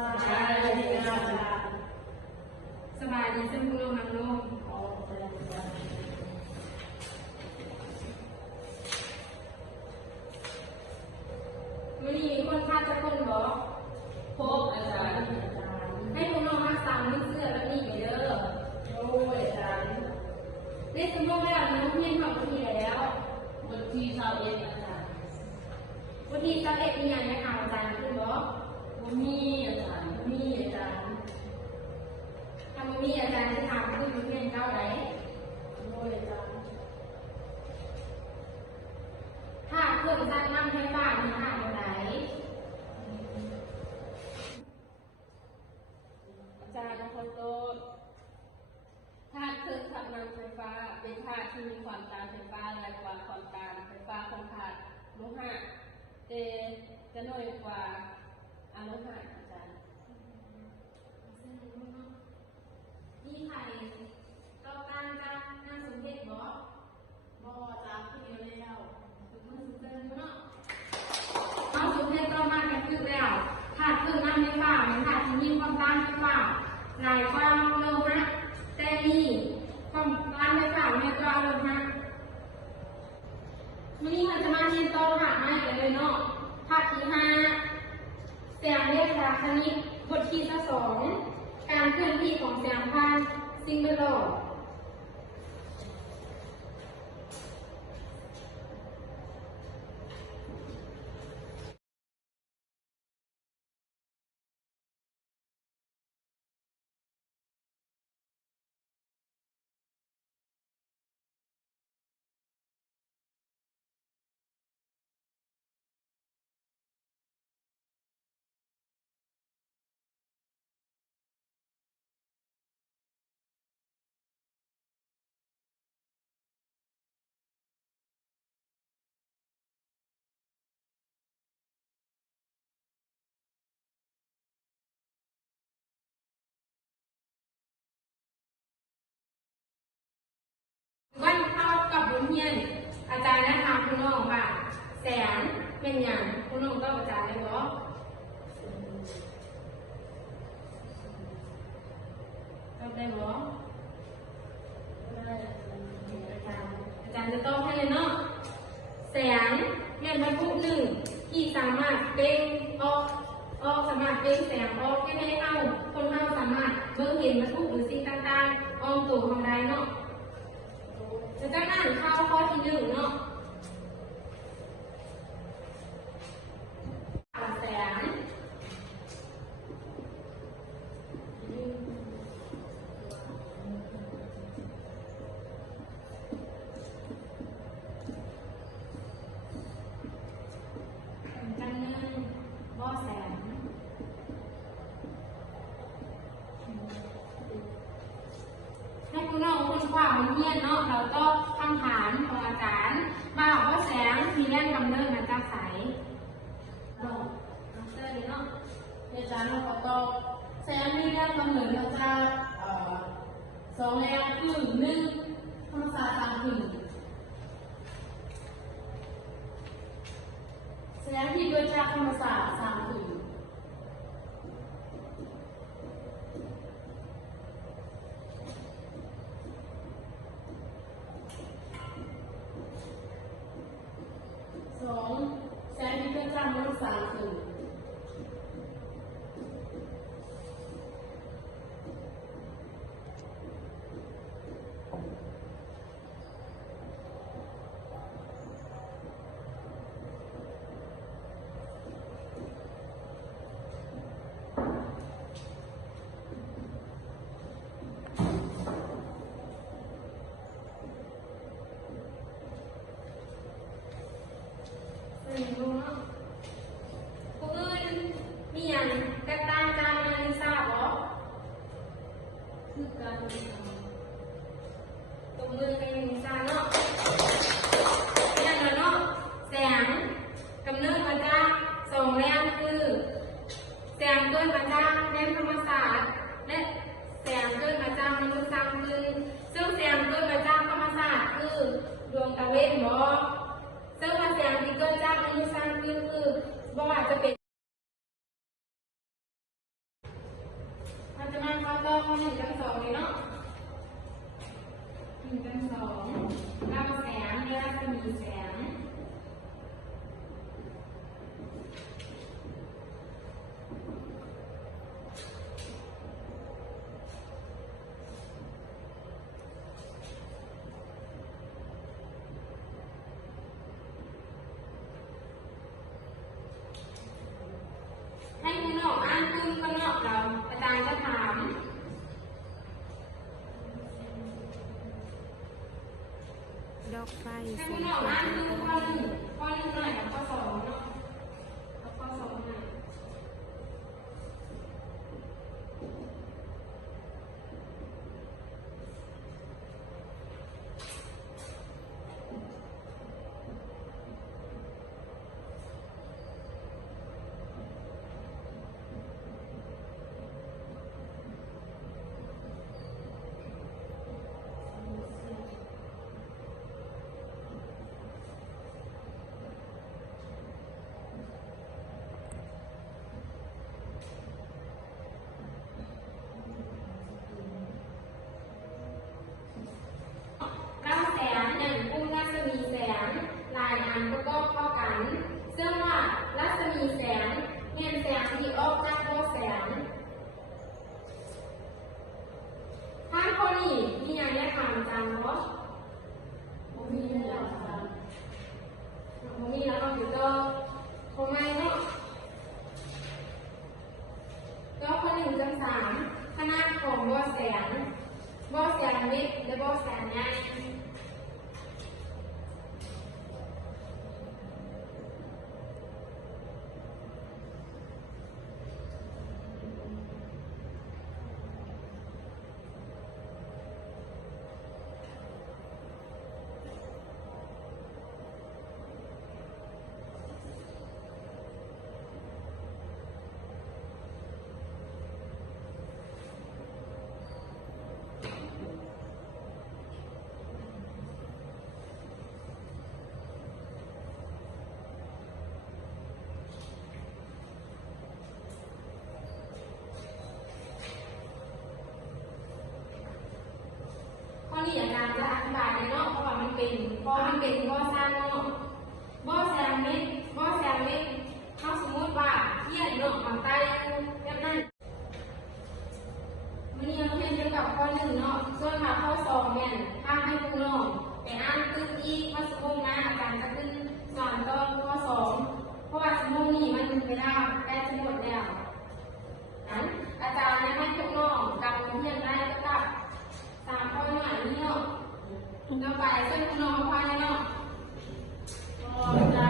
สบายดีเส้นลงน้ำลงวันนี้คนพาจะคนบอกพบอาจารย์ให้คุณน้องรักษาเสื้อแล้วนี่ไปเด้อโอ้ยอาจารย์ได้สมมติแล้วน้องเพียนของพี่แล้ววันที่21อาจารย์วันที่21มีงานนะคะอาจารย์ขึ้นบอกวันนี้อาจารย์วันนี้อาจารย์ทำวันนี้อาจารย์จะทำขึ้นเพียนเก้าไหนโอ้ยอาจารย์ถ้าเครื่องซักน้ำไฟฟ้ามีค่าเท่าไหร่อาจารย์ขอโทษธาตุเครื่องซักน้ำไฟฟ้าเป็นธาตุที่มีความต้านไฟฟ้าแรงกว่าความต้านไฟฟ้าของธาตุโลหะแต่จะน้อยกว่าอะโลหะอาจารย์นี่ใครต้องการจะน่าสมเพชบ่จ้าพี่เดียวเลยเราเอาสุดเทศต่อมากันคือแล้วถาดเครื่องน้ำไฟฟ้าเป็นถาดที่มีความต้านไฟฟ้าหลายกว่าโลหะแต่มีความต้านไฟฟ้าน้อยกว่าโลหะวันนี้เราจะมาเรียนต่อถาดใหม่กันเลยเนาะถาดที่5แสงเลขาคณิตบทที่2การเคลื่อนที่ของแสงผ่านสิ่งแวดล้อมวันเข้ากับบทเรียนอาจารย์แนะนำคุณน้องว่าแสงเป็นอย่างคุณน้องต้องอาจารย์เลยเหรอต้องได้เหรออาจารย์จะต้องให้เลยเนาะแสงเป็นวัตถุหนึ่งที่สามารถเปล่งออกสามารถเปล่งแสงออกให้เอาคนเราสามารถเบิ่งเห็นวัตถุหรือสิ่งต่างๆออมตัวของใดเนาะจะจะอ่านข้อที่1เนาะแสงกันหนึ่งบ่แสงให้คุณน้องคุณคว้ามันเทียนเนาะเราก็คำถามของอาจารย์มาบอกว่าแสงมีแรงกำเนิดมาจากไสเนาะเสื้อดีเนาะอาจารย์เราก็ตอบแสงมีแรงกำเนิดมาจาก2แรงคือ1ธรรมศาสตร์ต่างถิ่นแสงที่เกิดจากธรรมศาสตร์ต่างถิ่นแสงที่เกิดจากมนุษย์ต่างถิ่นพวก อกไฟ ให้ ใส่ คุณน้องอ่านดูข้อหนึ่งหน่อยกับข้อสองเนาะเอาข้อสองหน่อย900,000 1 กุ้งรัศมีแสนลายอันประกอบเข้ากันซึ่งว่ารัศมีแสนเงินแสนที่ออกจากโบแสนถ้าคนนี้มีอย่างนี้ถามจำเนาะผมมีแล้วจ้ะผมมีแล้วก็อยู่ก็คงไม่เนาะแล้วคน1/3ขนาดของโบแสนเล็กและโบแสนใหญ่ข้อนี้อาจารย์จะอธิบายในเนาะเพราะว่ามันเป็นบ่อสั้นเนาะบ่อแซมเล็กถ้าสมมติว่าเทียนเนาะมันใต้แบบนั้นมันนี่เราเรียนเกี่ยวกับข้อหนึ่งเนาะส่วนข้อสองเนี่ยถ้าให้คุณน้องไปอ่านตึ้งอีกข้อสมมตินะอาจารย์จะขึ้นสอนต่อข้อสองเพราะว่าสมมตินี้มันเวลาใกล้จะหมดแล้วนั้นอาจารย์ให้คุณน้องกำเรียนได้กับ3 ข้อหน่อยนี่เนาะเราไปเส้นคุณน้องควายเนาะได้